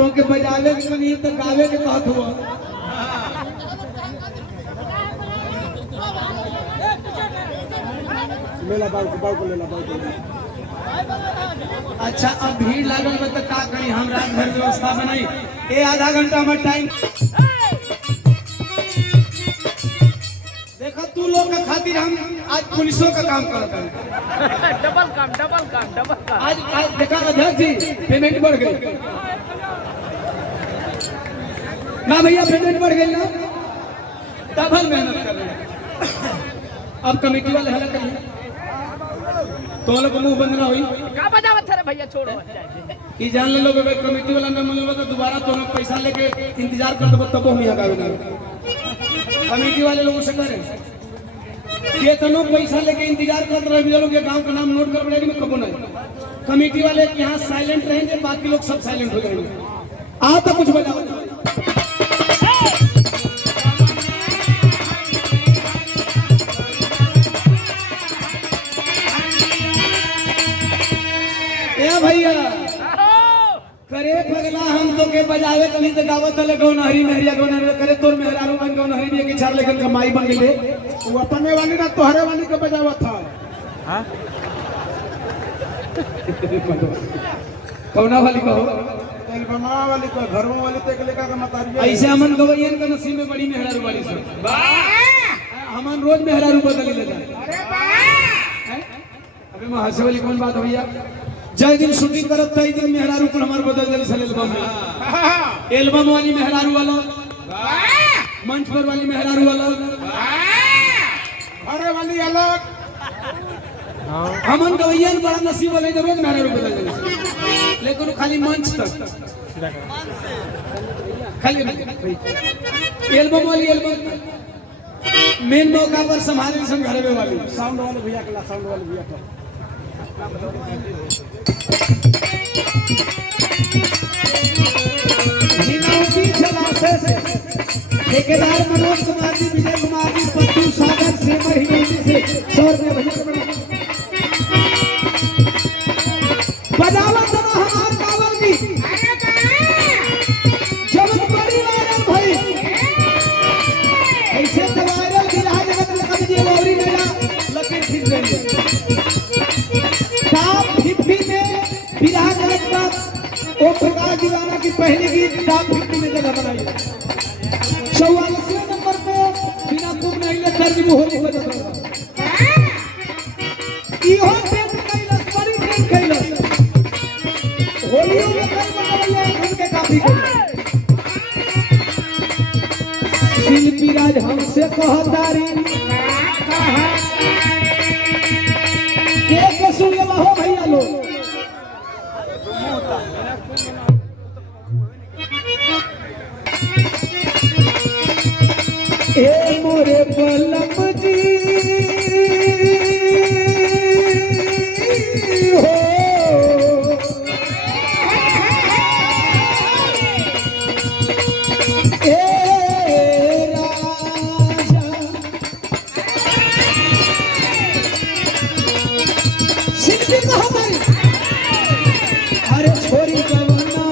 तो के बजावे के नहीं तो गावे के कहत हुआ। लेला बाल को लेला बाल को। अच्छा अब भीड़ लागल में तो का करी हम रात भर व्यवस्था बनाई ए आधा घंटा हमारा टाइम देखा तू लोग का खातिर हम आज पुलिसों का काम करते हैं। डबल काम आज देखा अध्यक्ष जी पेमेंट बढ़ गई ना भैया, पेमेंट बढ़ गई ना, डबल मेहनत कर रहे हैं। अब कमेटी वाले हल करिए तो लोग मुंह बंद ना हुई का बजावत रे भैया छोड़ो कि जान ले लोग अगर कमेटी वाला न मिले तो दोबारा तो लोग पैसा लेके इंतजार कर दो तब हम यहाँ गावे ना कमेटी वाले लोगों से करें ये तनो पैसा लेके इंतजार कर रहे लोग ये गांव का नाम नोट कर पड़ेगी मैं कबो नहीं कमेटी वाले यहाँ साइलेंट रहेंगे बाकी लोग सब साइलेंट हो जाएंगे। आ तो कुछ बजाओ भैया करे पगला हम तो के बजावे कहीं तो गावत ले गौ नहरी मेहरिया गौ नहरी करे तोर मेहरारू बन गौ नहरी के चार लेकिन कमाई बन गेले वो अपने वाली ना तोहरे वाली के बजावत था। हां कौना वाली कहो एल्बमा वाली को घरों वाली तक लेका के मतारिया ऐसे हमन गवैयन का नसीब में बड़ी मेहरारू वाली सब वाह हमन रोज मेहरारू बदली ले जाए। अरे वाह अबे महासे वाली कौन बात भैया जय दिन शूटिंग करत तई दिन मेहरारू को हमार बदल जल सल एल्बम में एल्बम वाली मेहरारू वाला मंच पर वाली मेहरारू वाला अरे वाली अलग हमन गवैयन बड़ा नसीब वाले रोज मेहरारू बदल जल लेकिन खाली मंच तक खाली एल्बम वाली एल्बम मेन मौका पर संभाले सन घरे में वाली साउंड वाले भैया के साउंड वाले भैया का ठेकेदार मनोज कुमार जी विजय कुमार जी पत्तू सागर सेमर हिनौती से 100 रुपये बजावत हमार कावल की जब बड़ी वायरल भाई ऐसे तो वायरल बिरहा जगत में कभी दिए गौरी मेला लकीर खींच देंगे टॉप 50 में बिरहा जगत का ओ प्रकाश दीवाना की पहली गीत टॉप 50 में जगह बनाई 44वें नंबर पे बिना कुम नहीं ले दर्ज होली हो जाता इहो टेप कैलस बड़ी टेप कैलस होलियो में कई बजाइए उनके काफी शिल्पी राज हमसे कहतारी के सुन ले हो भैया लोग ए मोरे बलम जी हो ए राजा शिल्पी कहतारी अरे छोरी जवाना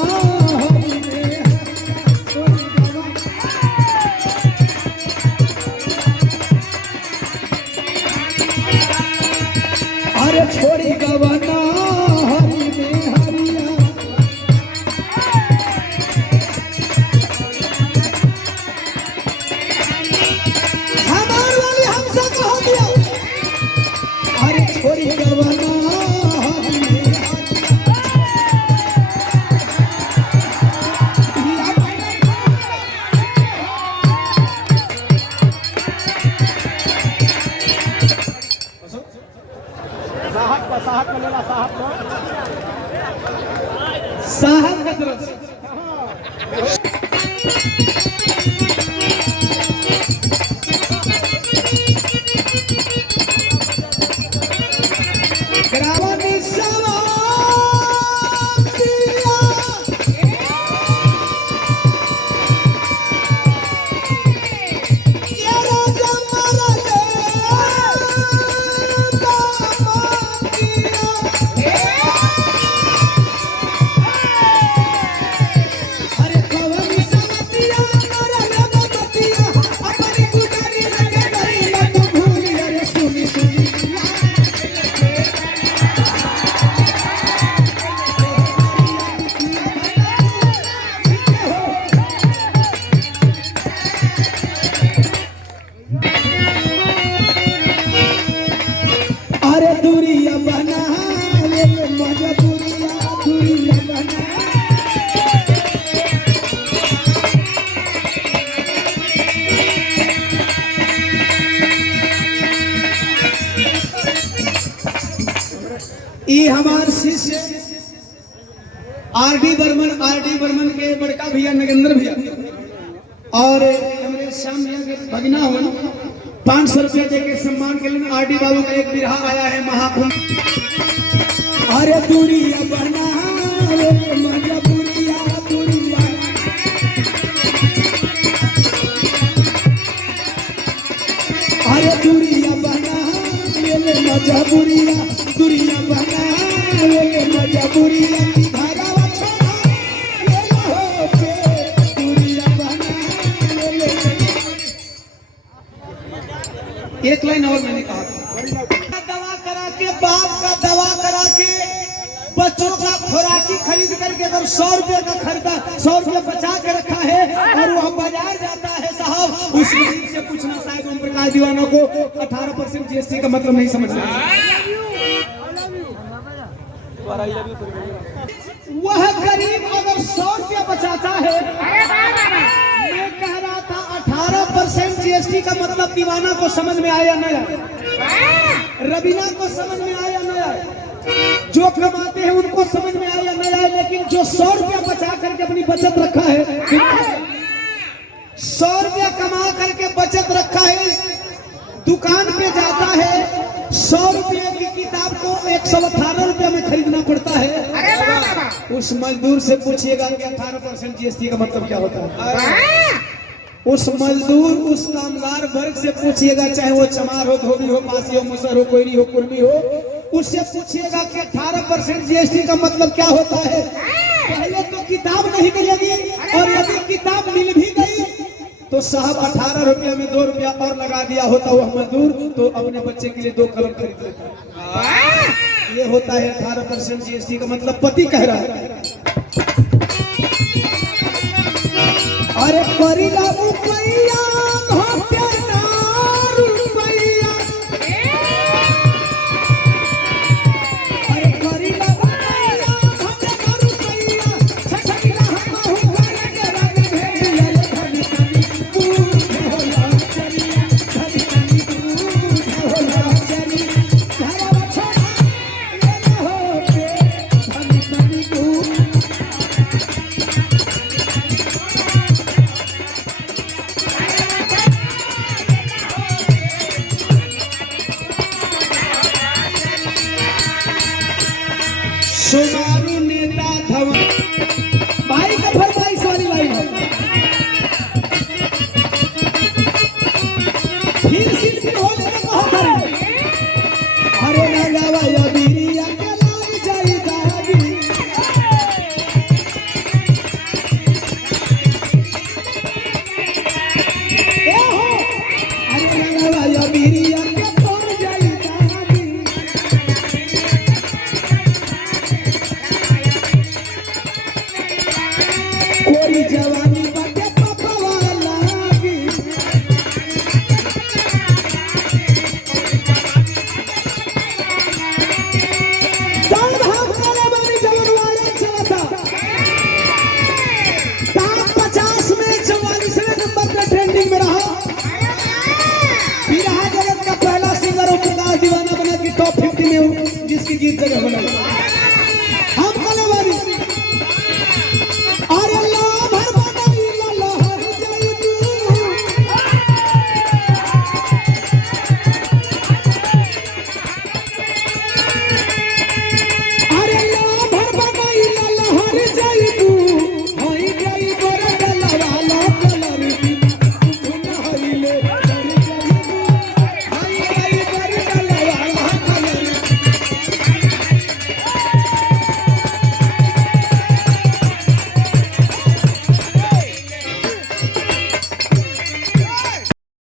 ई हमार शिष्य आर.डी. बर्मन के बड़का भैया नगेंद्र भैया और हमारे श्याम भैया के भगना हो 500 रुपया देके सम्मान के लिए आर.डी. बाबू का एक बिरहा आया है महाकुंभ। अरे दूरिया बना मजा दूरिया दूरिया अरे दूरिया बना मजा दूरिया दूरिया बना मजा दूरिया एक लाइन और मैंने कहा था दवा करा के बाप का दवा करा के बच्चों का खुराकी खरीद करके अगर 100 रुपए का खरीदा 100 रुपए बचा के रखा है और वह बाजार जाता है साहब उस से पूछना शायद ओम प्रकाश दीवानों को 18% जीएसटी का मतलब नहीं समझ रहा। वह गरीब अगर 100 रुपया बचाता है, मैं कह रहा था 18% जीएसटी का मतलब दीवाना को समझ में आया न आया, रवीना को समझ में आया न आया, जो कमाते हैं उनको समझ में आया न आया, लेकिन जो 100 रुपया बचा करके अपनी बचत रखा है, 100 रुपया कमा करके बचत रखा है, दुकान पे जाता है 100 रुपये की किताब को 118 रुपये में खरीदना पड़ता है। उस मजदूर से पूछिएगा कि 18% जीएसटी का मतलब क्या होता है। उस मजदूर उस कामगार वर्ग से पूछिएगा, चाहे वो चमार हो, धोबी हो, पासी हो, मुसर हो, कोयरी हो, कुर्मी हो, उससे पूछिएगा कि 18% जीएसटी का मतलब क्या होता है। पहले तो किताब नहीं मिलेगी और यदि किताब मिल भी गई तो साहब 18 रुपया में 2 रुपया और लगा दिया होता वह मजदूर, तो अपने बच्चे के लिए 2 कलम खरीद लेता। ये होता है 18% जीएसटी का मतलब। पति कह रहा है अरे करी लागू पैया